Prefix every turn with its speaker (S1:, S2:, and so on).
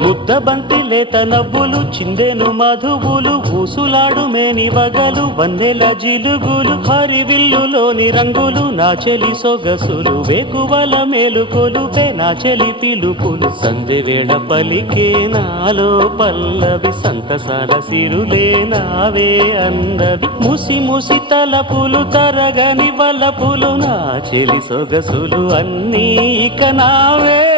S1: ముద్ద బంతి లేత నవ్వులు చిందెను మధువులు ఊసులాడు మేని వగలు వన్నెల జిలుగులు హరివిల్లులోని రంగులు నా చెలి సొగసులు వేకువల మేలుకొలు నా చెలి పిలుపులు. సంధి వేళ పలికే నాలో పల్లవి సంతసాల సిరులే నావే అందవి. ముసి ముసి తలపులు తరగని వలపులు నా చెలి సొగసులు అన్నీ ఇక నావే.